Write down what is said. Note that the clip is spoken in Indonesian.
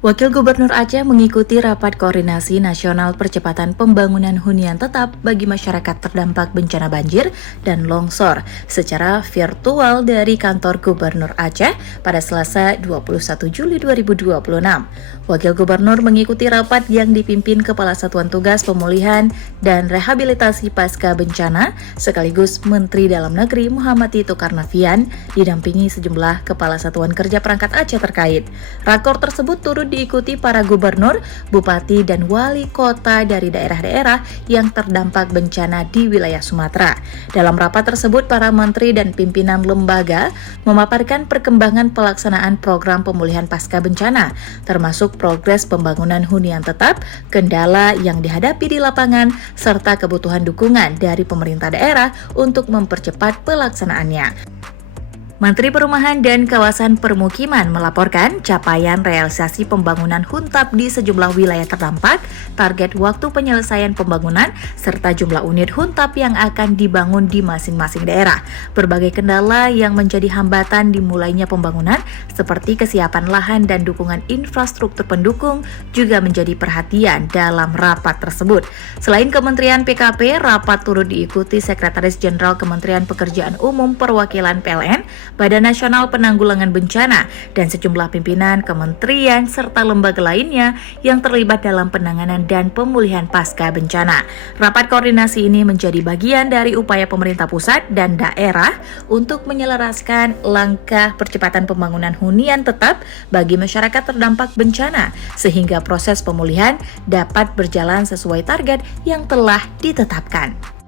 Wakil Gubernur Aceh mengikuti rapat koordinasi nasional percepatan pembangunan hunian tetap bagi masyarakat terdampak bencana banjir dan longsor secara virtual dari kantor Gubernur Aceh pada Selasa 21 Juli 2026. Wakil Gubernur mengikuti rapat yang dipimpin Kepala Satuan Tugas Pemulihan dan Rehabilitasi Pasca Bencana sekaligus Menteri Dalam Negeri Muhammad Tito Karnavian didampingi sejumlah Kepala Satuan Kerja Perangkat Aceh terkait. Rakor tersebut turut diikuti para gubernur, bupati, dan wali kota dari daerah-daerah yang terdampak bencana di wilayah Sumatera. Dalam rapat tersebut, para menteri dan pimpinan lembaga memaparkan perkembangan pelaksanaan program pemulihan pasca bencana, termasuk progres pembangunan hunian tetap, kendala yang dihadapi di lapangan, serta kebutuhan dukungan dari pemerintah daerah untuk mempercepat pelaksanaannya. Menteri Perumahan dan Kawasan Permukiman melaporkan capaian realisasi pembangunan huntap di sejumlah wilayah terdampak, target waktu penyelesaian pembangunan, serta jumlah unit huntap yang akan dibangun di masing-masing daerah. Berbagai kendala yang menjadi hambatan dimulainya pembangunan, seperti kesiapan lahan dan dukungan infrastruktur pendukung, juga menjadi perhatian dalam rapat tersebut. Selain Kementerian PKP, rapat turut diikuti Sekretaris Jenderal Kementerian Pekerjaan Umum Perwakilan PLN, Badan Nasional Penanggulangan Bencana, dan sejumlah pimpinan kementerian serta lembaga lainnya yang terlibat dalam penanganan dan pemulihan pasca bencana. Rapat koordinasi ini menjadi bagian dari upaya pemerintah pusat dan daerah untuk menyelaraskan langkah percepatan pembangunan hunian tetap bagi masyarakat terdampak bencana, sehingga proses pemulihan dapat berjalan sesuai target yang telah ditetapkan.